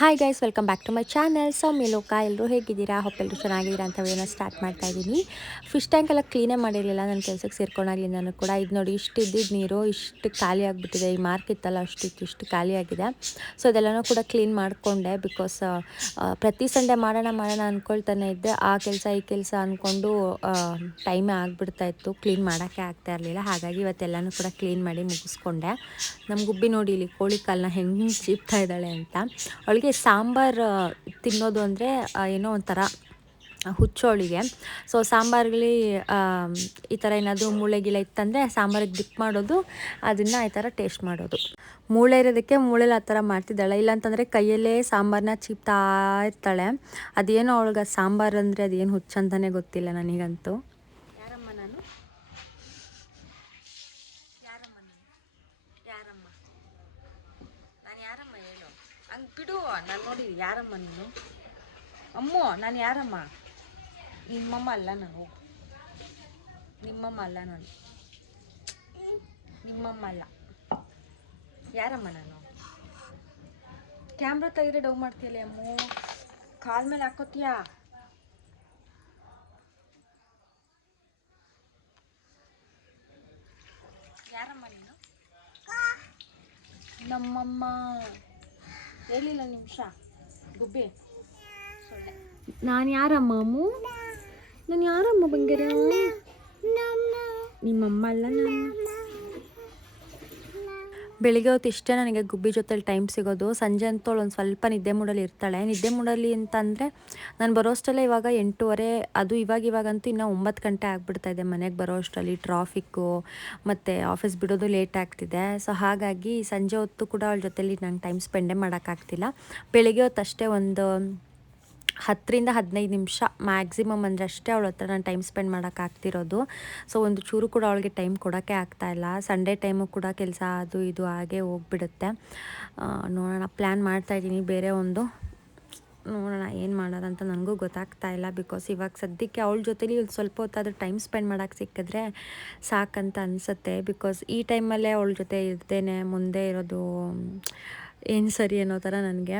Hi guys, welcome back to my channel. ಮೇಲೋಕ ಎಲ್ಲರೂ ಹೇಗಿದ್ದೀರಾ? ಹೋಪ್ ಎಲ್ಲರೂ ಚೆನ್ನಾಗಿದ್ದೀರಾ ಅಂತ ವಿಡಿಯೋನ ಸ್ಟಾರ್ಟ್ ಮಾಡ್ತಾ ಇದ್ದೀನಿ. ಫಿಶ್ ಟ್ಯಾಂಕ್ ಎಲ್ಲ ಕ್ಲೀನೇ ಮಾಡಿರಲಿಲ್ಲ, ನನ್ನ ಕೆಲಸಕ್ಕೆ ಸೇರ್ಕೊಂಡಾಗ್ಲಿಂದನೂ ಕೂಡ. ಇದು ನೋಡಿ, ಇಷ್ಟು ಇದ್ದಿದ್ದು ನೀರು ಇಷ್ಟು ಖಾಲಿ ಆಗಿಬಿಟ್ಟಿದೆ. ಈ ಮಾರ್ಕ್ ಇತ್ತಲ್ಲ, ಇಷ್ಟು ಖಾಲಿಯಾಗಿದೆ. ಸೊ ಅದೆಲ್ಲನೂ ಕೂಡ ಕ್ಲೀನ್ ಮಾಡಿಕೊಂಡೆ. ಬಿಕಾಸ್ ಪ್ರತಿ ಸಂಡೇ ಮಾಡೋಣ ಅಂದ್ಕೊಳ್ತಾನೆ ಇದ್ದೆ. ಆ ಕೆಲಸ ಈ ಕೆಲಸ ಅಂದ್ಕೊಂಡು ಟೈಮೇ ಆಗಿಬಿಡ್ತಾಯಿತ್ತು, ಕ್ಲೀನ್ ಮಾಡೋಕ್ಕೆ ಆಗ್ತಾ ಇರಲಿಲ್ಲ. ಹಾಗಾಗಿ ಇವತ್ತೆಲ್ಲನೂ ಕೂಡ ಕ್ಲೀನ್ ಮಾಡಿ ಮುಗಿಸ್ಕೊಂಡೆ. ನಮ್ಮ ಗುಬ್ಬಿ ನೋಡಿ ಇಲ್ಲಿ ಕೋಳಿ ಕಾಲನ್ನ ಹೆಂಗೆ ಚೀಪ್ತಾ ಇದ್ದಾಳೆ ಅಂತ. ಅವಳಿಗೆ ಸಾಂಬಾರು ತಿನ್ನೋದು ಅಂದರೆ ಏನೋ ಒಂಥರ ಹುಚ್ಚೋಳಿಗೆ. ಸೊ ಸಾಂಬಾರಲ್ಲಿ ಈ ಥರ ಏನಾದರೂ ಮೂಳೆ ಗಿಳೆ ಇತ್ತಂದರೆ ಸಾಂಬಾರಿಗೆ ಡಿಪ್ ಮಾಡೋದು, ಅದನ್ನು ಈ ಥರ ಟೇಸ್ಟ್ ಮಾಡೋದು. ಮೂಳೆ ಇರೋದಕ್ಕೆ ಮೂಳೆಲಿ ಆ ಥರ ಮಾಡ್ತಿದ್ದಾಳೆ. ಇಲ್ಲಾಂತಂದರೆ ಕೈಯಲ್ಲೇ ಸಾಂಬಾರನ್ನ ಚೀಪ್ತಾ ಇರ್ತಾಳೆ. ಅದೇನೋ ಅವಳಿಗೆ ಸಾಂಬಾರು ಅಂದರೆ ಅದೇನು ಹುಚ್ಚಂತಲೇ ಗೊತ್ತಿಲ್ಲ ನನಗಂತೂ. ಯಾರಮ್ಮ ನಾನು? ನಾನು ಯಾರಮ್ಮ ಹೇಳು? ಹಂಗೆ ಬಿಡು. ನಾನು ನೋಡಿ, ಯಾರಮ್ಮ ನೀನು? ಅಮ್ಮೋ, ನಾನು ಯಾರಮ್ಮ? ನಿಮ್ಮಮ್ಮ ಅಲ್ಲ ನಾನು. ನಿಮ್ಮಮ್ಮ ಅಲ್ಲ ನಾನು. ನಿಮ್ಮಮ್ಮ ಅಲ್ಲ. ಯಾರಮ್ಮ ನಾನು? ಕ್ಯಾಮ್ರಾ ತೆಗೆದ್ರೆ ಡೌ ಮಾಡ್ತೀಯಲ್ಲ ಅಮ್ಮೋ. ಕಾಲ್ ಮೇಲೆ ಹಾಕೋತೀಯಾ? ಯಾರಮ್ಮ ನೀನು? ನಮ್ಮಮ್ಮ. ಹೇಳಿಲ್ಲ ನಿಮಿಷ ಗುಬ್ಬಿ. ನಾನು ಯಾರಮ್ಮ ಅಮ್ಮು? ನಾನು ಯಾರಮ್ಮ ಬಂಗಾರ? ನಿಮ್ಮಮ್ಮ ಅಲ್ಲ ನಾನು. ಬೆಳಿಗ್ಗೆ ಹೊತ್ತು ಇಷ್ಟೇ ನನಗೆ ಗುಬ್ಬಿ ಜೊತೆಲಿ ಟೈಮ್ ಸಿಗೋದು. ಸಂಜೆ ಅಂತೋಳು ಒಂದು ಸ್ವಲ್ಪ ನಿದ್ದೆ ಮೂಡಲ್ಲಿ ಇರ್ತಾಳೆ. ನಿದ್ದೆ ಮೂಡಲ್ಲಿ ಅಂತಂದರೆ ನಾನು ಬರೋ ಅಷ್ಟರಲ್ಲೇ ಇವಾಗ 8:30, ಅದು ಇವಾಗಂತೂ ಇನ್ನೂ 9 ಗಂಟೆ ಆಗಿಬಿಡ್ತಾ ಇದೆ ಮನೆಗೆ ಬರೋ ಅಷ್ಟರಲ್ಲಿ. ಟ್ರಾಫಿಕ್ಕು ಮತ್ತು ಆಫೀಸ್ ಬಿಡೋದು ಲೇಟ್ ಆಗ್ತಿದೆ. ಸೊ ಹಾಗಾಗಿ ಸಂಜೆ ಹೊತ್ತು ಕೂಡ ಅವಳ ಜೊತೆಲಿ ನಂಗೆ ಟೈಮ್ ಸ್ಪೆಂಡೇ ಮಾಡೋಕ್ಕಾಗ್ತಿಲ್ಲ. ಬೆಳಿಗ್ಗೆ ಹೊತ್ತು ಅಷ್ಟೇ ಒಂದು 10ರಿಂದ 15 ನಿಮಿಷ ಮ್ಯಾಕ್ಸಿಮಮ್ ಅಂದರೆ ಅಷ್ಟೇ ಅವಳ ಹತ್ರ ನಾನು ಟೈಮ್ ಸ್ಪೆಂಡ್ ಮಾಡೋಕ್ಕಾಗ್ತಿರೋದು. ಸೊ ಒಂದು ಚೂರು ಕೂಡ ಅವಳಿಗೆ ಟೈಮ್ ಕೊಡೋಕ್ಕೆ ಆಗ್ತಾಯಿಲ್ಲ. ಸಂಡೇ ಟೈಮು ಕೂಡ ಕೆಲಸ ಅದು ಇದು ಹಾಗೆ ಹೋಗ್ಬಿಡುತ್ತೆ. ನೋಡೋಣ, ಪ್ಲ್ಯಾನ್ ಮಾಡ್ತಾಯಿದ್ದೀನಿ ಬೇರೆ ಒಂದು. ನೋಡೋಣ ಏನು ಮಾಡೋದಂತ ನನಗೂ ಗೊತ್ತಾಗ್ತಾ ಇಲ್ಲ. ಬಿಕಾಸ್ ಇವಾಗ ಸದ್ಯಕ್ಕೆ ಅವಳ ಜೊತೆಲಿ ಸ್ವಲ್ಪ ಹೊತ್ತಾದರೂ ಟೈಮ್ ಸ್ಪೆಂಡ್ ಮಾಡೋಕ್ಕೆ ಸಿಕ್ಕಿದ್ರೆ ಸಾಕಂತ ಅನಿಸುತ್ತೆ. ಬಿಕಾಸ್ ಈ ಟೈಮಲ್ಲೇ ಅವಳ ಜೊತೆ ಇರ್ತೇನೆ ಮುಂದೆ ಇರೋದು ಏನು ಸರಿ ಅನ್ನೋ ಥರ ನನಗೆ.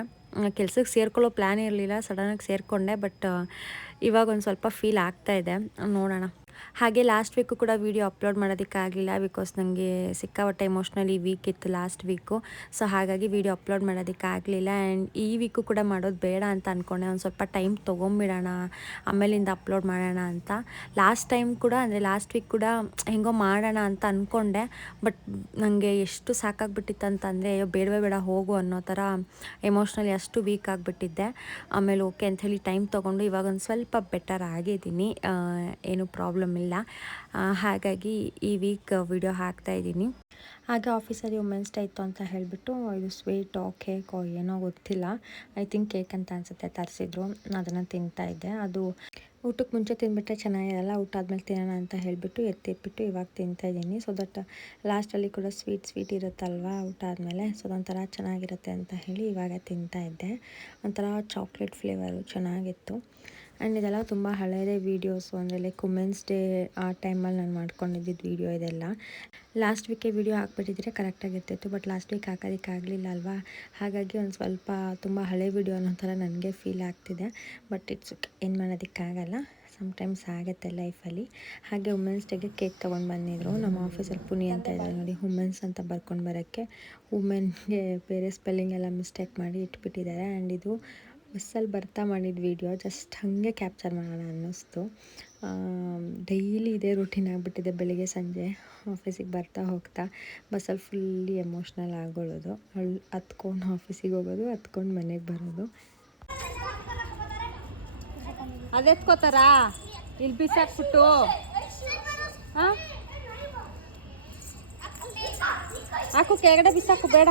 ಕೆಲ್ಸಕ್ಕೆ ಸೇರ್ಕೊಳ್ಳೋ ಪ್ಲ್ಯಾನ್ ಇರಲಿಲ್ಲ, ಸಡನ್ನಾಗಿ ಸೇರಿಕೊಂಡೆ. ಬಟ್ ಇವಾಗ ಒಂದು ಸ್ವಲ್ಪ ಫೀಲ್ ಆಗ್ತಾಯಿದೆ. ನೋಡೋಣ. ಹಾಗೆ ಲಾಸ್ಟ್ ವೀಕು ಕೂಡ ವೀಡಿಯೋ ಅಪ್ಲೋಡ್ ಮಾಡೋದಕ್ಕಾಗಲಿಲ್ಲ. ಬಿಕಾಸ್ ನನಗೆ ಸಿಕ್ಕಾಪಟ್ಟೆ ಎಮೋಷ್ನಲಿ ವೀಕ್ ಇತ್ತು ಲಾಸ್ಟ್ ವೀಕು. ಸೊ ಹಾಗಾಗಿ ವೀಡಿಯೋ ಅಪ್ಲೋಡ್ ಮಾಡೋದಕ್ಕಾಗಲಿಲ್ಲ. ಆ್ಯಂಡ್ ಈ ವೀಕು ಕೂಡ ಮಾಡೋದು ಬೇಡ ಅಂತ ಅಂದ್ಕೊಂಡೆ. ಒಂದು ಸ್ವಲ್ಪ ಟೈಮ್ ತೊಗೊಂಬಿಡೋಣ, ಆಮೇಲಿಂದ ಅಪ್ಲೋಡ್ ಮಾಡೋಣ ಅಂತ. ಲಾಸ್ಟ್ ಟೈಮ್ ಕೂಡ ಅಂದರೆ ಲಾಸ್ಟ್ ವೀಕ್ ಕೂಡ ಹೆಂಗೋ ಮಾಡೋಣ ಅಂತ ಅಂದ್ಕೊಂಡೆ. ಬಟ್ ನನಗೆ ಎಷ್ಟು ಸಾಕಾಗ್ಬಿಟ್ಟಿತ್ತು ಅಂತಂದರೆ, ಅಯ್ಯೋ ಬೇಡವೇ ಬೇಡ ಹೋಗು ಅನ್ನೋ ಥರ ಎಮೋಷ್ನಲಿ ಅಷ್ಟು ವೀಕ್ ಆಗಿಬಿಟ್ಟಿದ್ದೆ. ಆಮೇಲೆ ಓಕೆ ಅಂಥೇಳಿ ಟೈಮ್ ತೊಗೊಂಡು ಇವಾಗ ಒಂದು ಸ್ವಲ್ಪ ಬೆಟರ್ ಆಗಿದ್ದೀನಿ, ಏನು ಪ್ರಾಬ್ಲಮ್ ಇಲ್ಲ. ಹಾಗಾಗಿ ಈ ವೀಕ್ ವಿಡಿಯೋ ಹಾಕ್ತಾಯಿದ್ದೀನಿ. ಹಾಗೆ ಆಫೀಸಲ್ಲಿ ವುಮೆನ್ಸ್ ಡೇ ಇತ್ತು ಅಂತ ಹೇಳಿಬಿಟ್ಟು ಇದು ಸ್ವೀಟೋ ಕೇಕೋ ಏನೋ ಗೊತ್ತಿಲ್ಲ, ಐ ಥಿಂಕ್ ಕೇಕ್ ಅಂತ ಅನಿಸುತ್ತೆ, ತರಿಸಿದ್ರು. ಅದನ್ನು ತಿಂತಾಯಿದ್ದೆ. ಅದು ಊಟಕ್ಕೆ ಮುಂಚೆ ತಿಂದುಬಿಟ್ರೆ ಚೆನ್ನಾಗಿರಲ್ಲ, ಊಟ ಆದಮೇಲೆ ತಿನ್ನೋಣ ಅಂತ ಹೇಳಿಬಿಟ್ಟು ಎತ್ತಿಟ್ಬಿಟ್ಟು ಇವಾಗ ತಿಂತಾಯಿದ್ದೀನಿ. ಸೊ ದಟ್ ಲಾಸ್ಟಲ್ಲಿ ಕೂಡ ಸ್ವೀಟ್ ಇರುತ್ತಲ್ವ ಊಟ ಆದಮೇಲೆ. ಸೊ ಅದೊಂಥರ ಚೆನ್ನಾಗಿರುತ್ತೆ ಅಂತ ಹೇಳಿ ಇವಾಗ ತಿಂತಾಯಿದ್ದೆ. ಒಂಥರ ಚಾಕ್ಲೇಟ್ ಫ್ಲೇವರು ಚೆನ್ನಾಗಿತ್ತು. ಆ್ಯಂಡ್ ಇದೆಲ್ಲ ತುಂಬ ಹಳೆಯದೇ ವೀಡಿಯೋಸು, ಅಂದರೆ ಲೈಕ್ ವುಮೆನ್ಸ್ ಡೇ ಆ ಟೈಮಲ್ಲಿ ನಾನು ಮಾಡ್ಕೊಂಡಿದ್ದಿದ್ದು ವೀಡಿಯೋ ಇದೆಲ್ಲ. ಲಾಸ್ಟ್ ವೀಕೆ ವೀಡಿಯೋ ಹಾಕ್ಬಿಟ್ಟಿದ್ರೆ ಕರೆಕ್ಟಾಗಿರ್ತಿತ್ತು. ಬಟ್ ಲಾಸ್ಟ್ ವೀಕ್ ಹಾಕೋದಕ್ಕಾಗಲಿಲ್ಲ ಅಲ್ವಾ. ಹಾಗಾಗಿ ಒಂದು ಸ್ವಲ್ಪ ತುಂಬ ಹಳೆ ವೀಡಿಯೋ ಅನ್ನೋ ಥರ ನನಗೆ ಫೀಲ್ ಆಗ್ತಿದೆ. ಬಟ್ ಇಟ್ಸ್ ಏನು ಮಾಡೋದಕ್ಕಾಗಲ್ಲ, ಸಮ್ಟೈಮ್ಸ್ ಆಗುತ್ತೆ ಲೈಫಲ್ಲಿ. ಹಾಗೆ ವುಮೆನ್ಸ್ ಡೇಗೆ ಕೇಕ್ ತೊಗೊಂಡು ಬಂದಿದ್ರು ನಮ್ಮ ಆಫೀಸಲ್ಲಿ. ಪುನಿ ಅಂತ ಇದ್ದಾರೆ ನೋಡಿ, ವುಮೆನ್ಸ್ ಅಂತ ಬರ್ಕೊಂಡು ಬರೋಕ್ಕೆ ವುಮೆನ್ಗೆ ಬೇರೆ ಸ್ಪೆಲ್ಲಿಂಗ್ ಎಲ್ಲ ಮಿಸ್ಟೇಕ್ ಮಾಡಿ ಇಟ್ಬಿಟ್ಟಿದ್ದಾರೆ. ಆ್ಯಂಡ್ ಇದು ಬಸ್ಸಲ್ಲಿ ಬರ್ತಾ ಮಾಡಿದ ವೀಡಿಯೋ, ಜಸ್ಟ್ ಹಾಗೆ ಕ್ಯಾಪ್ಚರ್ ಮಾಡೋಣ ಅನ್ನಿಸ್ತು. ಡೈಲಿ ಇದೇ ರೂಟೀನ್ ಆಗಿಬಿಟ್ಟಿದೆ. ಬೆಳಿಗ್ಗೆ ಸಂಜೆ ಆಫೀಸಿಗೆ ಬರ್ತಾ ಹೋಗ್ತಾ ಬಸ್ಸಲ್ಲಿ ಫುಲ್ಲಿ ಎಮೋಷ್ನಲ್ ಆಗೋಳೋದು. ಹತ್ಕೊಂಡು ಆಫೀಸಿಗೆ ಹೋಗೋದು, ಹತ್ಕೊಂಡು ಮನೆಗೆ ಬರೋದು. ಅದೆತ್ಕೋತಾರಾ ಇಲ್ಲಿ ಬಿಸಾಕ್ಬಿಟ್ಟು? ಹಾಂ, ಹಾಕು ಕೆಳಗಡೆ ಬಿಸಾಕು, ಬೇಡ.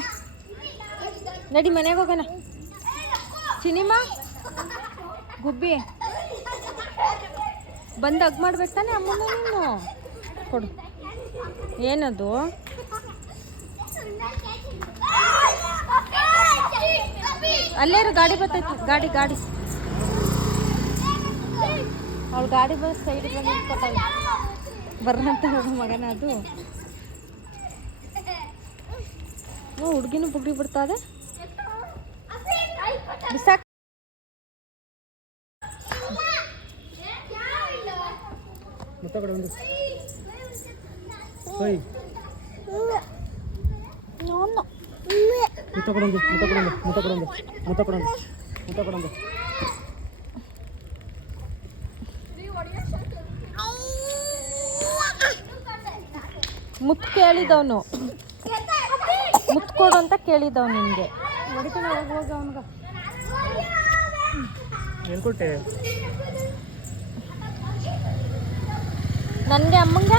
ನಡಿ ಮನೆಗೆ ಹೋಗೋಣ. ಚಿನಿಮಾ ಗುಬ್ಬಿ ಬಂದು ಹಗ್ ಮಾಡ್ಬೇಕು ತಾನೆ ಅಮ್ಮನ. ನೀನು ಕೊಡು. ಏನದು? ಅಲ್ಲೇ ಇರೋ ಗಾಡಿ ಬರ್ತೈತಿ. ಗಾಡಿ ಅವಳು ಗಾಡಿ ಬಂದು ಸೈಡ್ ಬಂದು ನಿಂತ್ಕೊತಾಳೆ. ಬರ್ರಂತ ಹೋಗೋ ಮಗನ ಅದು. ಹುಡುಗಿನೂ ಬುಗ್ಡಿ ಬಿಡ್ತಾ ಇದೆ. ಬಿಸಾಕ್ ಮುತ್ತು ಕೇಳಿದವನು ಮುತ್ತು ಕೊಡು ಅಂತ ಕೇಳಿದವ್ ನಿನ್ಗೆ ನನಗೆ ಅಮ್ಮಂಗ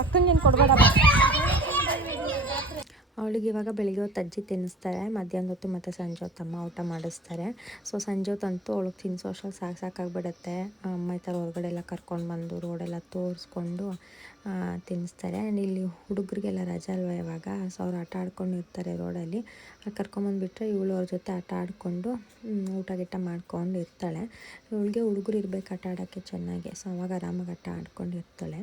ಅಕ್ಕಂಗೇನು ಕೊಡಬೇಡ. ಅವಳಿಗೆ ಇವಾಗ ಬೆಳಿಗ್ಗೆ ಹೊತ್ತು ಅಜ್ಜಿ ತಿನ್ನಿಸ್ತಾರೆ, ಮಧ್ಯಾಹ್ನ ಹೊತ್ತು ಮತ್ತು ಸಂಜೆ ಹೊತ್ತು ಅಮ್ಮ ಊಟ ಮಾಡಿಸ್ತಾರೆ. ಸೊ ಸಂಜೆ ಹೊತ್ತಂತೂ ಅವಳಿಗೆ ತಿನ್ನಿಸೋಷ್ಟು ಸಾಕಾಗ್ಬಿಡುತ್ತೆ. ಅಮ್ಮ ಈ ಥರ ಹೊರಗಡೆ ಎಲ್ಲ ಕರ್ಕೊಂಡು ಬಂದು ರೋಡೆಲ್ಲ ತೋರಿಸ್ಕೊಂಡು ತಿನ್ನಿಸ್ತಾರೆ. ಆ್ಯಂಡ್ ಇಲ್ಲಿ ಹುಡುಗರಿಗೆಲ್ಲ ರಜೆ ಅಲ್ವ ಇವಾಗ, ಸೊ ಅವ್ರು ಆಟ ಆಡ್ಕೊಂಡಿರ್ತಾರೆ ರೋಡಲ್ಲಿ. ಕರ್ಕೊಂಬಂದುಬಿಟ್ರೆ ಇವಳು ಅವ್ರ ಜೊತೆ ಆಟ ಆಡಿಕೊಂಡು ಊಟ ಗಿಟ ಮಾಡ್ಕೊಂಡು ಇರ್ತಾಳೆ. ಇವಳಿಗೆ ಹುಡುಗರು ಇರಬೇಕು ಆಟ ಆಡೋಕ್ಕೆ ಚೆನ್ನಾಗಿ, ಸೊ ಅವಾಗ ಆರಾಮಾಗಿ ಆಟ ಆಡ್ಕೊಂಡಿರ್ತಾಳೆ.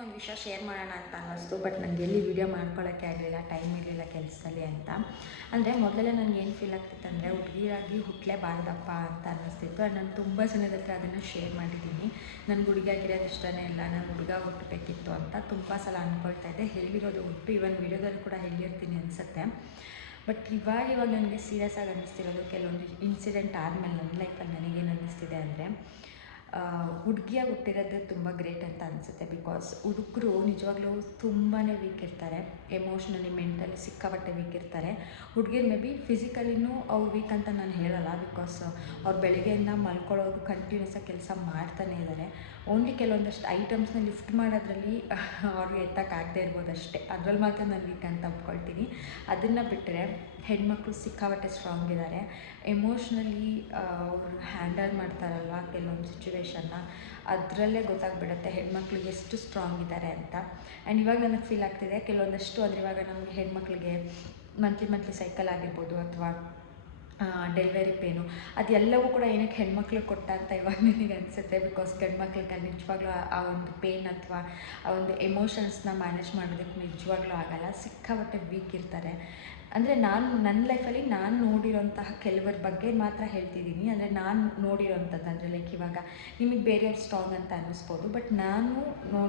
ಒಂದು ವಿಷಯ ಶೇರ್ ಮಾಡೋಣ ಅಂತ ಅನ್ನಿಸ್ತು, ಬಟ್ ನನಗೆ ಎಲ್ಲಿ ವೀಡಿಯೋ ಮಾಡ್ಕೊಳ್ಳೋಕ್ಕೆ ಆಗಲಿಲ್ಲ, ಟೈಮ್ ಇರಲಿಲ್ಲ ಕೆಲಸದಲ್ಲಿ ಅಂತ. ಅಂದರೆ ಮೊದಲೆಲ್ಲ ನನಗೆ ಏನು ಫೀಲ್ ಆಗ್ತಿತ್ತು ಅಂದರೆ ಹುಡುಗಿಯಾಗಿ ಹುಟ್ಟಲೇಬಾರ್ದಪ್ಪ ಅಂತ ಅನ್ನಿಸ್ತಿತ್ತು. ನಾನು ತುಂಬ ಜನದ ಹತ್ರ ಅದನ್ನು ಶೇರ್ ಮಾಡಿದ್ದೀನಿ. ನನಗೆ ಹುಡುಗಿಯಾಗಿರೋದು ಇಷ್ಟನೇ ಇಲ್ಲ, ನಾನು ಹುಡುಗ ಹುಟ್ಟಬೇಕಿತ್ತು ಅಂತ ತುಂಬ ಸಲ ಅಂದ್ಕೊಳ್ತಾ ಇದ್ದೆ. ಹೇಳಿರೋದು ಹುಟ್ಟು ಇವನ್ ವೀಡಿಯೋದಲ್ಲಿ ಕೂಡ ಹೇಳಿರ್ತೀನಿ ಅನಿಸುತ್ತೆ. ಬಟ್ ಇವಾಗ ನನಗೆ ಸೀರಿಯಸ್ ಆಗಿ ಅನ್ನಿಸ್ತಿರೋದು ಕೆಲವೊಂದು ಇನ್ಸಿಡೆಂಟ್ ಆದಮೇಲೆ ನನ್ನ ಲೈಫಲ್ಲಿ ನನಗೇನು ಅನ್ನಿಸ್ತಿದೆ ಅಂದರೆ ಹುಡುಗಿಯಾಗಿ ಹುಟ್ಟಿರೋದು ತುಂಬ ಗ್ರೇಟ್ ಅಂತ ಅನಿಸುತ್ತೆ. ಬಿಕಾಸ್ ಹುಡುಗರು ನಿಜವಾಗ್ಲೂ ತುಂಬಾ ವೀಕ್ ಇರ್ತಾರೆ, ಎಮೋಷ್ನಲಿ ಮೆಂಟಲಿ ಸಿಕ್ಕಾಪಟ್ಟೆ ವೀಕ್ ಇರ್ತಾರೆ. ಹುಡುಗಿರು ಮೇ ಬಿ ಫಿಸಿಕಲಿನೂ ಅವ್ರು ವೀಕ್ ಅಂತ ನಾನು ಹೇಳಲ್ಲ, ಬಿಕಾಸ್ ಅವ್ರು ಬೆಳಗ್ಗೆಯಿಂದ ಮಲ್ಕೊಳ್ಳೋದು ಕಂಟಿನ್ಯೂಸ್ ಆಗಿ ಕೆಲಸ ಮಾಡ್ತಾನೆ ಇದ್ದಾರೆ. ಓನ್ಲಿ ಕೆಲವೊಂದಷ್ಟು ಐಟಮ್ಸ್ನ ಲಿಫ್ಟ್ ಮಾಡೋದ್ರಲ್ಲಿ ಅವ್ರಿಗೆ ಎತ್ತಕ್ಕಾಗದೇ ಇರ್ಬೋದು ಅಷ್ಟೇ, ಅದ್ರಲ್ಲಿ ಮಾತ್ರ ನಾನು ವೀಕ್ ಅಂತ ಒಪ್ಕೊಳ್ತೀನಿ. ಅದನ್ನು ಬಿಟ್ಟರೆ ಹೆಣ್ಮಕ್ಳು ಸಿಕ್ಕಾಪಟ್ಟೆ ಸ್ಟ್ರಾಂಗ್ ಇದ್ದಾರೆ. ಎಮೋಷ್ನಲಿ ಅವರು ಹ್ಯಾಂಡಲ್ ಮಾಡ್ತಾರಲ್ವ ಕೆಲವೊಂದು ಸಿಚುವೇಶನ್ನ, ಅದರಲ್ಲೇ ಗೊತ್ತಾಗ್ಬಿಡುತ್ತೆ ಹೆಣ್ಮಕ್ಳು ಎಷ್ಟು ಸ್ಟ್ರಾಂಗ್ ಇದ್ದಾರೆ ಅಂತ. ಆ್ಯಂಡ್ ಇವಾಗ ನನಗೆ ಫೀಲ್ ಆಗ್ತಿದೆ ಕೆಲವೊಂದಷ್ಟು ಅಂದರೆ ಇವಾಗ ನಮಗೆ ಹೆಣ್ಮಕ್ಳಿಗೆ ಮಂತ್ಲಿ ಸೈಕಲ್ ಆಗಿರ್ಬೋದು ಅಥವಾ ಡೆಲಿವರಿ ಪೇನು, ಅದೆಲ್ಲವೂ ಕೂಡ ಏನಕ್ಕೆ ಹೆಣ್ಮಕ್ಳಿಗೆ ಕೊಟ್ಟ ಅಂತ ಇವಾಗ ನನಗೆ ಅನಿಸುತ್ತೆ. ಬಿಕಾಸ್ ಗಂಡ್ಮಕ್ಳಿಗೆ ನಿಜವಾಗ್ಲೂ ಆ ಒಂದು ಪೇನ್ ಅಥವಾ ಆ ಒಂದು ಎಮೋಷನ್ಸ್ನ ಮ್ಯಾನೇಜ್ ಮಾಡೋದಕ್ಕೆ ನಿಜವಾಗ್ಲೂ ಆಗೋಲ್ಲ, ಸಿಕ್ಕಾಪಟ್ಟೆ ವೀಕ್ ಇರ್ತಾರೆ. ಅಂದರೆ ನಾನು ನನ್ನ ಲೈಫಲ್ಲಿ ನಾನು ನೋಡಿರೋಂತಹ ಕೆಲವರ ಬಗ್ಗೆ ಮಾತ್ರ ಹೇಳ್ತಿದ್ದೀನಿ. ಅಂದರೆ ನಾನು ನೋಡಿರೋಂಥದ್ದು, ಅಂದರೆ ಲೈಕ್ ಇವಾಗ ನಿಮಗೆ ಬೇರೆಯವ್ರು ಸ್ಟ್ರಾಂಗ್ ಅಂತ ಅನ್ನಿಸ್ಬೋದು, ಬಟ್ ನಾನು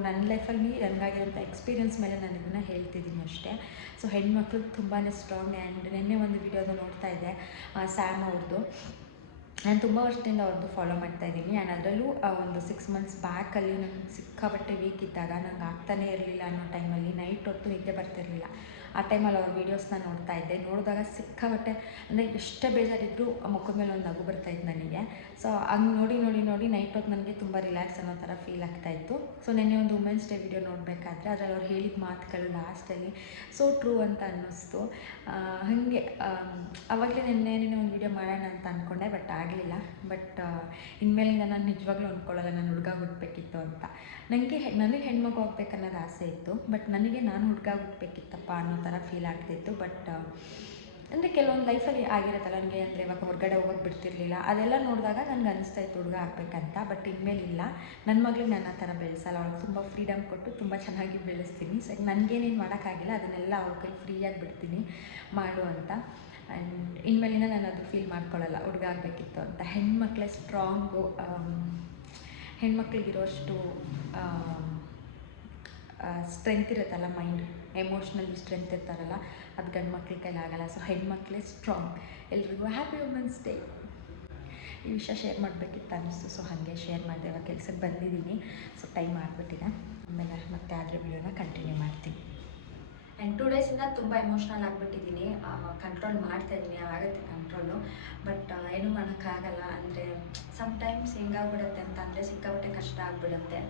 ನನ್ನ ಲೈಫಲ್ಲಿ ನನಗಾಗಿರೋಂಥ ಎಕ್ಸ್ಪೀರಿಯನ್ಸ್ ಮೇಲೆ ನಾನು ಇದನ್ನು ಹೇಳ್ತಿದ್ದೀನಿ ಅಷ್ಟೇ. ಸೊ ಹೆಣ್ಮಕ್ಳು ತುಂಬಾ ಸ್ಟ್ರಾಂಗ್. ಆ್ಯಂಡ್ ನಿನ್ನೆ ಒಂದು ವಿಡಿಯೋದು ನೋಡ್ತಾ ಇದ್ದೆ ಸ್ಯಾಮ್ ಅವ್ರದ್ದು. ನಾನು ತುಂಬ ವರ್ಷದಿಂದ ಅವ್ರದ್ದು ಫಾಲೋ ಮಾಡ್ತಾಯಿದ್ದೀನಿ. ಆ್ಯಂಡ್ ಅದರಲ್ಲೂ ಒಂದು 6 months ಬ್ಯಾಕಲ್ಲಿ ನನಗೆ ಸಿಕ್ಕಾಪಟ್ಟೆ ವೀಕ್ ಇದ್ದಾಗ ನಂಗೆ ಆಗ್ತಾನೇ ಇರಲಿಲ್ಲ ಅನ್ನೋ ಟೈಮಲ್ಲಿ ನೈಟ್ ಹೊತ್ತು ನಿದ್ದೆ ಬರ್ತಿರಲಿಲ್ಲ. ಆ ಟೈಮಲ್ಲಿ ಅವ್ರ ವೀಡಿಯೋಸ್ನ ನೋಡ್ತಾ ಇದ್ದೆ. ನೋಡಿದಾಗ ಸಿಕ್ಕಾಪಟ್ಟೆ ಅಂದರೆ ಎಷ್ಟೇ ಬೇಜಾರಿದ್ದರೂ ಮುಖದ ಮೇಲೆ ಒಂದು ನಗು ಬರ್ತಾಯಿತ್ತು ನನಗೆ. ಸೊ ಹಂಗೆ ನೋಡಿ ನೈಟ್ ಹೊತ್ತು ನನಗೆ ತುಂಬ ರಿಲ್ಯಾಕ್ಸ್ ಅನ್ನೋ ಥರ ಫೀಲ್ ಆಗ್ತಾಯಿತ್ತು. ಸೊ ನೆನ್ನೆ ಒಂದು ವುಮೆನ್ಸ್ ಡೇ ವಿಡಿಯೋ ನೋಡಬೇಕಾದ್ರೆ ಅದರಲ್ಲಿ ಅವ್ರು ಹೇಳಿದ ಮಾತುಗಳು ಲಾಸ್ಟಲ್ಲಿ ಸೊ ಟ್ರೂ ಅಂತ ಅನ್ನಿಸ್ತು. ಹಾಗೆ ಆವಾಗಲೇ ನೆನ್ನೆ ಒಂದು ವಿಡಿಯೋ ಮಾಡೋಣ ಅಂತ ಅಂದ್ಕೊಂಡೆ, ಬಟ್ ಆಗಲಿಲ್ಲ. ಬಟ್ ಇನ್ಮೇಲಿಂದ ನಾನು ನಿಜವಾಗ್ಲೂ ಅಂದ್ಕೊಳ್ಳಲ್ಲ ನಾನು ಹುಡುಗ ಹುಟ್ಟಬೇಕಿತ್ತು ಅಂತ. ನನಗೆ ಹೆಣ್ಮಗು ಆಗ್ಬೇಕು ಅನ್ನೋದು ಆಸೆ ಇತ್ತು, ಬಟ್ ನನಗೆ ನಾನು ಹುಡುಗ ಹುಟ್ಟಬೇಕಿತ್ತಪ್ಪ ಅನ್ನೋ ಥರ ಫೀಲ್ ಆಗ್ತಿತ್ತು. ಬಟ್ ಅಂದರೆ ಕೆಲವೊಂದು ಲೈಫಲ್ಲಿ ಆಗಿರುತ್ತಲ್ಲ ನನಗೆ, ಅಂದರೆ ಇವಾಗ ಹೊರಗಡೆ ಹೋಗೋಕ್ಕೆ ಬಿಡ್ತಿರ್ಲಿಲ್ಲ, ಅದೆಲ್ಲ ನೋಡಿದಾಗ ನನಗೆ ಅನಿಸ್ತಾ ಇತ್ತು ಹುಡುಗ ಆಗಬೇಕಂತ. ಬಟ್ ಇನ್ಮೇಲಿಲ್ಲ, ನನ್ನ ಮಗಳಿಗೆ ನನ್ನ ಥರ ಬೆಳೆಸಲ್ಲ, ಅವ್ಳಿಗೆ ತುಂಬ ಫ್ರೀಡಮ್ ಕೊಟ್ಟು ತುಂಬ ಚೆನ್ನಾಗಿ ಬೆಳೆಸ್ತೀನಿ. ಸೊ ನನಗೇನೇನು ಮಾಡೋಕ್ಕಾಗಿಲ್ಲ ಅದನ್ನೆಲ್ಲ ಅವ್ರ ಕೈ ಫ್ರೀಯಾಗಿ ಬಿಡ್ತೀನಿ ಮಾಡು ಅಂತ. ಆ್ಯಂಡ್ ಇನ್ಮೇಲಿಂದ ನಾನು ಅದು ಫೀಲ್ ಮಾಡ್ಕೊಳ್ಳಲ್ಲ ಹುಡುಗ ಆಗಬೇಕಿತ್ತು ಅಂತ. ಹೆಣ್ಮಕ್ಳೇ ಸ್ಟ್ರಾಂಗು, ಹೆಣ್ಮಕ್ಳಿಗಿರೋಷ್ಟು ಸ್ಟ್ರೆಂತ್ ಇರುತ್ತಲ್ಲ, ಮೈಂಡ್ ಎಮೋಷ್ನಲಿ ಸ್ಟ್ರೆಂತ್ ಇರ್ತಾರಲ್ಲ, ಅದು ಗಂಡು ಮಕ್ಳ ಕೈಲಾಗಲ್ಲ. ಸೊ ಹೆಣ್ಮಕ್ಳೇ ಸ್ಟ್ರಾಂಗ್. ಎಲ್ರಿಗೂ ಹ್ಯಾಪಿ ವುಮೆನ್ಸ್ ಡೇ. ಈ ವಿಷಯ ಶೇರ್ ಮಾಡಬೇಕಿತ್ತು ಅನ್ನಿಸ್ತು, ಸೊ ಹಾಗೆ ಶೇರ್ ಮಾಡಿದೆ. ಇವಾಗ ಕೆಲಸಕ್ಕೆ ಬಂದಿದ್ದೀನಿ, ಸೊ ಟೈಮ್ ಆಗಿಬಿಟ್ಟಿದೆ. ಆಮೇಲೆ ಮತ್ತೆ ಆದರೆ ವಿಡಿಯೋನ ಕಂಟಿನ್ಯೂ ಮಾಡ್ತೀನಿ. ಆ್ಯಂಡ್ 2 days ತುಂಬ ಎಮೋಷ್ನಲ್ ಆಗಿಬಿಟ್ಟಿದ್ದೀನಿ. ಕಂಟ್ರೋಲ್ ಮಾಡ್ತಾಯಿದ್ದೀನಿ, ಆಗುತ್ತೆ ಕಂಟ್ರೋಲು. ಬಟ್ ಏನೂ ಮಾಡೋಕ್ಕಾಗಲ್ಲ. ಅಂದರೆ ಸಮ್ಟೈಮ್ಸ್ ಹೆಂಗಾಗ್ಬಿಡುತ್ತೆ ಅಂತ ಅಂದರೆ ಸಿಕ್ಕಾಪಟ್ಟೆ ಕಷ್ಟ ಆಗಿಬಿಡುತ್ತೆ.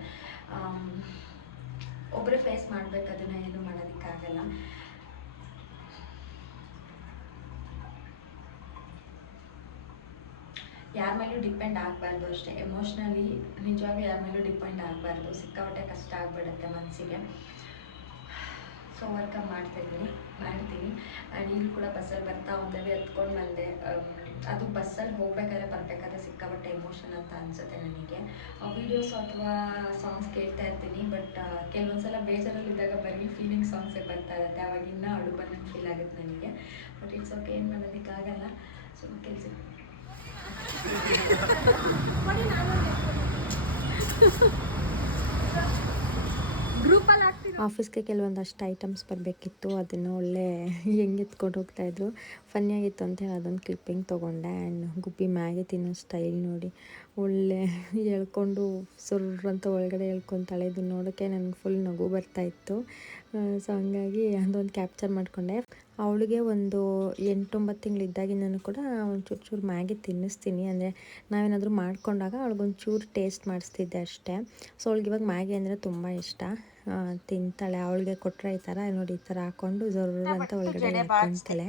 ಒಬ್ಬರೇ ಫೇಸ್ ಮಾಡಬೇಕು, ಅದನ್ನು ಏನೂ ಮಾಡೋದಕ್ಕಾಗಲ್ಲ. ಯಾರ ಮೇಲೂ ಡಿಪೆಂಡ್ ಆಗಬಾರ್ದು ಅಷ್ಟೇ. ಎಮೋಷ್ನಲಿ ನಿಜವಾಗ್ಲೂ ಯಾರ ಮೇಲೂ ಡಿಪೆಂಡ್ ಆಗಬಾರ್ದು. ಸಿಕ್ಕಾಪಟ್ಟೆ ಕಷ್ಟ ಆಗಿಬಿಡುತ್ತೆ ಮನಸ್ಸಿಗೆ. ಸೊ ಓವರ್ಕಮ್ ಮಾಡ್ತೀನಿ. ಆ್ಯಂಡ್ ಈಗಲೂ ಕೂಡ ಬಸ್ಸಲ್ಲಿ ಬರ್ತಾ ಒಂದೇ ಹತ್ಕೊಂಡು ಬಂದೆ. ಅದು ಬಸ್ಸಲ್ಲಿ ಬರಬೇಕಾದ್ರೆ ಸಿಕ್ಕಾಪಟ್ಟೆ ಎಮೋಷನ್ ಅಂತ ಅನಿಸುತ್ತೆ ನನಗೆ. ವೀಡಿಯೋಸ್ ಅಥವಾ ಸಾಂಗ್ಸ್ ಕೇಳ್ತಾ ಇರ್ತೀನಿ. ಬಟ್ ಕೆಲವೊಂದ್ಸಲ ಬೇಜಾರಲ್ಲಿದ್ದಾಗ ಬರೀ ಫೀಲಿಂಗ್ ಸಾಂಗ್ಸೇ ಬರ್ತಾ ಇರುತ್ತೆ, ಅವಾಗ ಇನ್ನೂ ಅಳು ಬಂದಂಗೆ ಫೀಲ್ ಆಗುತ್ತೆ ನನಗೆ. ಬಟ್ ಇಟ್ಸ್ ಓಕೆ, ಏನು ಮಾಡೋದಕ್ಕಾಗಲ್ಲ. ಸೊ ಕೆಲಸ ಆಫೀಸ್ಗೆ ಕೆಲವೊಂದಷ್ಟು ಐಟಮ್ಸ್ ಬರಬೇಕಿತ್ತು, ಅದನ್ನು ಒಳ್ಳೆ ಹೆಂಗೆ ಎತ್ಕೊಂಡು ಹೋಗ್ತಾಯಿದ್ರು, ಫನ್ನಿಯಾಗಿತ್ತು ಅಂತ ಹೇಳಿ ಅದೊಂದು ಕ್ಲಿಪ್ಪಿಂಗ್ ತೊಗೊಂಡೆ. ಆ್ಯಂಡ್ ಗುಬ್ಬಿ ಮ್ಯಾಗಿ ತಿನ್ನೋ ಸ್ಟೈಲ್ ನೋಡಿ, ಒಳ್ಳೆ ಎಳ್ಕೊಂಡು ಸುರ್ರಂತ ಒಳಗಡೆ ಎಳ್ಕೊತಾಳೆ. ಇದು ನೋಡೋಕ್ಕೆ ನನಗೆ ಫುಲ್ ನಗು ಬರ್ತಾಯಿತ್ತು. ಸೊ ಹಂಗಾಗಿ ಅದೊಂದು ಕ್ಯಾಪ್ಚರ್ ಮಾಡಿಕೊಂಡೆ. ಅವಳಿಗೆ ಒಂದು 8-9 ತಿಂಗಳಿದ್ದಾಗಿಂದನೂ ಕೂಡ ಒಂದು ಚೂರು ಮ್ಯಾಗಿ ತಿನ್ನಿಸ್ತೀನಿ. ಅಂದರೆ ನಾವೇನಾದರೂ ಮಾಡ್ಕೊಂಡಾಗ ಅವಳಿಗೊಂದು ಚೂರು ಟೇಸ್ಟ್ ಮಾಡಿಸ್ತಿದ್ದೆ ಅಷ್ಟೇ. ಸೊ ಅವಳಿಗೆ ಇವಾಗ ಮ್ಯಾಗಿ ಅಂದರೆ ತುಂಬ ಇಷ್ಟ, ತಿಂತಾಳೆ. ಅವಳಿಗೆ ಕೊಟ್ಟರೆ ಈ ಥರ ನೋಡಿ, ಈ ಥರ ಹಾಕ್ಕೊಂಡು ಜೊರ್ರ ಅಂತ ಒಳಗಡೆ ಹಾಕ್ಕೊತಾಳೆ.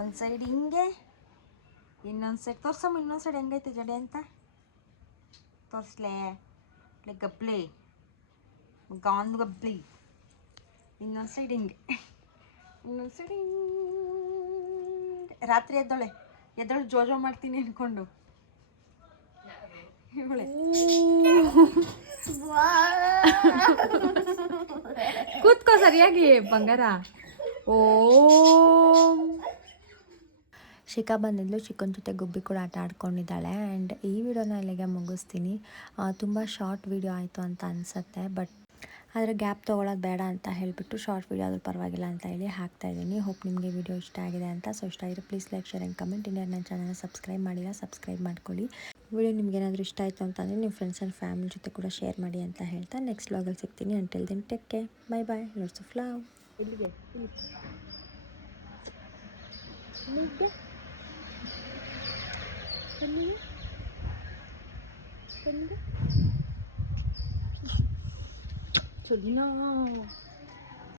ಒಂದು ಸೈಡ್ ಹಿಂಗೆ, ಇನ್ನೊಂದು ಸೈಡ್ ತೋರ್ಸಮ್ಮ, ಇನ್ನೊಂದು ಸೈಡ್ ಹೆಂಗೈತೆ ಜಡೆ ಅಂತ ತೋರಿಸ್ಲೇ. ಗಬ್ಲಿ ಗಾಂದು ಗಬ್ಲಿ, ಇನ್ನೊಂದು ಸೈಡ್ ಹಿಂಗೆ, ಇನ್ನೊಂದು ಸೈಡ್ ಹಿಂಗೆ. ರಾತ್ರಿ ಎದ್ದಳು ಜೋಜೋ ಮಾಡ್ತೀನಿ ಅಂದ್ಕೊಂಡು ಇವಳೆ ಕೂತ್ಕೋ ಸರಿಯಾಗಿ ಬಂಗಾರ. ಓ ಶಿಖಾ ಬಂದಿದ್ಲು, ಚಿಕ್ಕನ ಜೊತೆ ಗುಬ್ಬಿ ಕೂಡ ಆಟ ಆಡ್ಕೊಂಡಿದ್ದಾಳೆ. ಆ್ಯಂಡ್ ಈ ವಿಡಿಯೋನ ಇಲ್ಲಿಗೆ ಮುಗಿಸ್ತೀನಿ. ತುಂಬ ಶಾರ್ಟ್ ವಿಡಿಯೋ ಆಯಿತು ಅಂತ ಅನಿಸುತ್ತೆ, ಬಟ್ ಆದರೆ ಗ್ಯಾಪ್ ತೊಗೊಳೋದು ಬೇಡ ಅಂತ ಹೇಳಿಬಿಟ್ಟು ಶಾರ್ಟ್ ವಿಡಿಯೋ ಆದರೂ ಪರವಾಗಿಲ್ಲ ಅಂತ ಹೇಳಿ ಹಾಕ್ತಾಯಿದ್ದೀನಿ. ಹೋಪ್ ನಿಮಗೆ ವಿಡಿಯೋ ಇಷ್ಟ ಆಗಿದೆ ಅಂತ. ಸೊ ಇಷ್ಟ ಆಗಿದ್ರೆ please like, share and comment. ಇನ್ನೂ ನನ್ನ ಚಾನಲ್ನ ಸಬ್ಸ್ಕ್ರೈಬ್ ಮಾಡಿಲ್ಲ, ಸಬ್ಸ್ಕ್ರೈಬ್ ಮಾಡ್ಕೊಳ್ಳಿ. ವಿಡಿಯೋ ನಿಮ್ಗೆ ಏನಾದರೂ ಇಷ್ಟ ಆಯಿತು ಅಂತಂದರೆ ನಿಮ್ಮ ಫ್ರೆಂಡ್ಸ್ ಆ್ಯಂಡ್ ಫ್ಯಾಮಿಲಿ ಜೊತೆ ಕೂಡ ಶೇರ್ ಮಾಡಿ ಅಂತ ಹೇಳ್ತಾ ನೆಕ್ಸ್ಟ್ ವ್ಲಾಗಲ್ಲಿ ಸಿಗ್ತೀನಿ. Until then take care, bye bye, lots of love. Sorry, no.